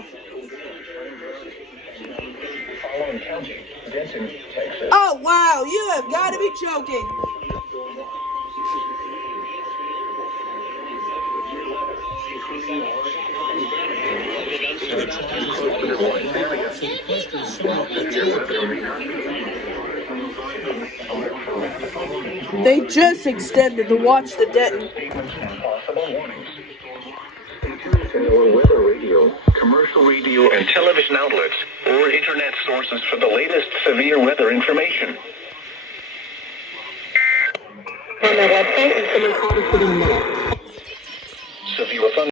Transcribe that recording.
off. Oh, wow. You have got to be joking. They just extended the watch the Denton. Weather radio, commercial radio, and television outlets, or internet sources for the latest severe weather information. On their website, someone called us within minutes. Severe